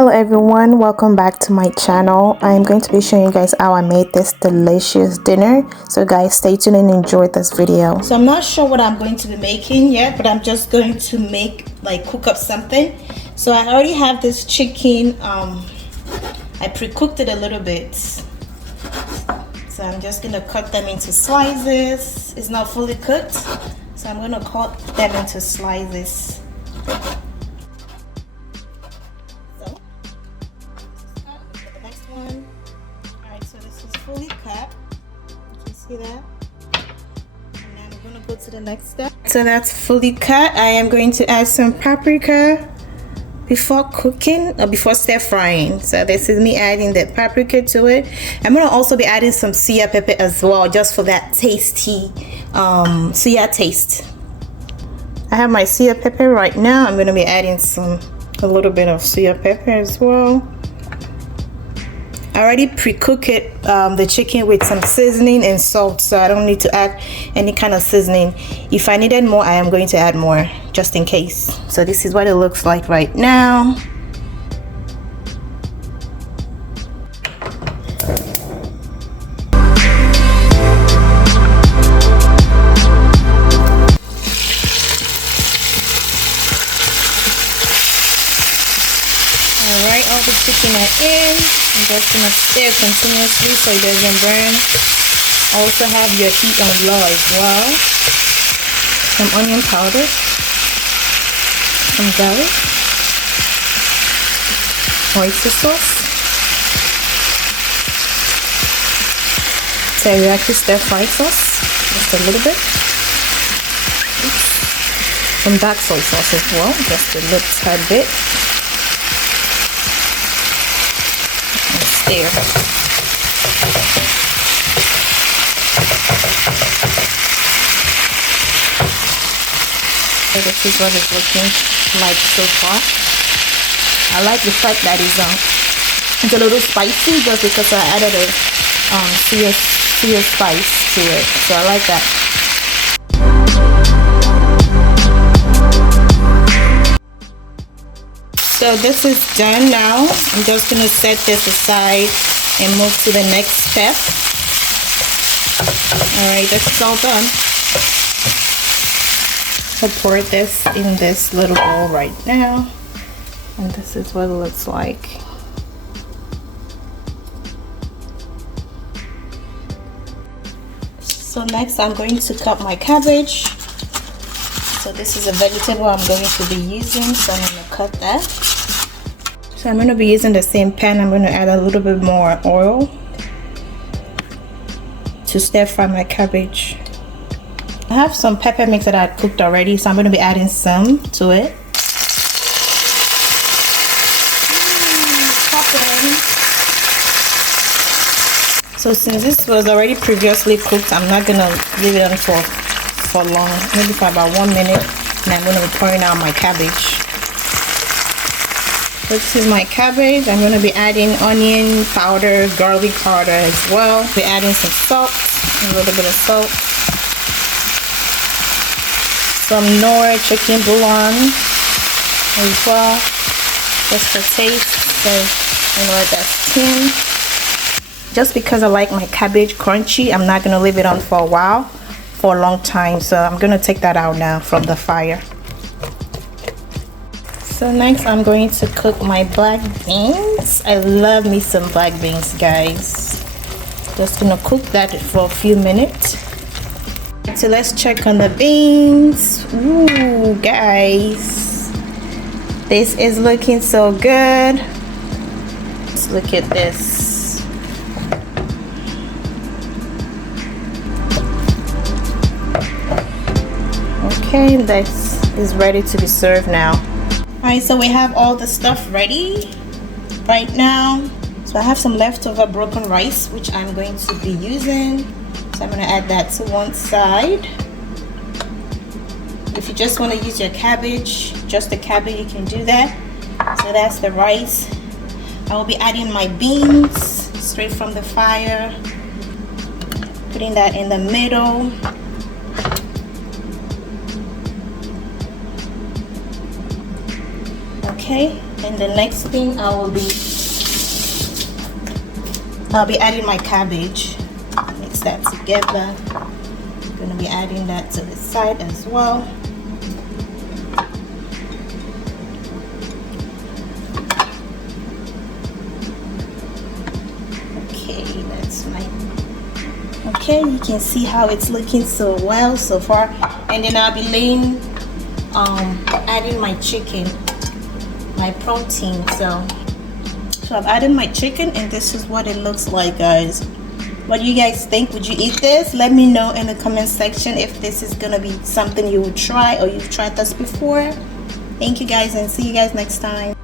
Hello everyone, welcome back to my channel. I'm going to be showing you guys how I made this delicious dinner. So guys, stay tuned and enjoy this video. So I'm not sure what I'm going to be making yet, but I'm just going to cook up something. So I already have this chicken. I pre-cooked it a little bit. So I'm just gonna cut them into slices. It's not fully cooked, so I'm gonna cut them into slices. Fully cut. You can see that. And then we're gonna go to the next step. So that's fully cut. I am going to add some paprika before cooking or before stir frying. So this is me adding the paprika to it. I'm gonna also be adding some suya pepper as well, just for that tasty suya taste. I have my suya pepper right now. I'm gonna be adding a little bit of suya pepper as well. I already pre-cooked it, the chicken with some seasoning and salt, so I don't need to add any kind of seasoning. If I needed more, I am going to add more just in case. So this is what it looks like right now. Alright, all the chicken are in. I'm just gonna stir continuously so it doesn't burn. Also have your heat on low as well. Some onion powder, some garlic, oyster sauce, teriyaki stir fry sauce, just a little bit. Some dark soy sauce as well, just a little tad bit. There. So this is what it's looking like so far. I like the fact that it's a little spicy just because I added a suya spice to it, so I like that. So this is done now. I'm just going to set this aside and move to the next step. Alright, this is all done. So pour this in this little bowl right now. And this is what it looks like. So next I'm going to cut my cabbage. So this is a vegetable I'm going to be using, so I'm going to cut that. So I'm going to be using the same pan. I'm going to add a little bit more oil to stir fry my cabbage. I have some pepper mix that I cooked already, so I'm going to be adding some to it. So since this was already previously cooked, I'm not going to leave it on for long, maybe for about 1 minute, and I'm going to be pouring out my cabbage. This is my cabbage. I'm going to be adding onion powder, garlic powder as well. We're adding some salt, a little bit of salt, some Knorr chicken bouillon as well, just for taste. So you know that's 10. Just because I like my cabbage crunchy, I'm not going to leave it on for a while, for a long time. So I'm going to take that out now from the fire. So next I'm going to cook my black beans. I love me some black beans, guys. Just gonna cook that for a few minutes. So let's check on the beans. Ooh, guys, this is looking so good. Let's look at this. Okay, this is ready to be served now. Alright, so we have all the stuff ready right now. So I have some leftover broken rice, which I'm going to be using. So I'm going to add that to one side. If you just want to use your cabbage, just the cabbage, you can do that. So that's the rice. I will be adding my beans straight from the fire. Putting that in the middle. Okay, And the next thing I'll be adding my cabbage. Mix that together. I'm gonna be adding that to the side as well. Okay, that's my. Okay, you can see how it's looking so well so far. And then I'll be adding my chicken, my protein. So I've added my chicken, and this is what it looks like, guys. What do you guys think? Would you eat this? Let me know in the comment section if this is gonna be something you would try or you've tried this before. Thank you guys, and see you guys next time.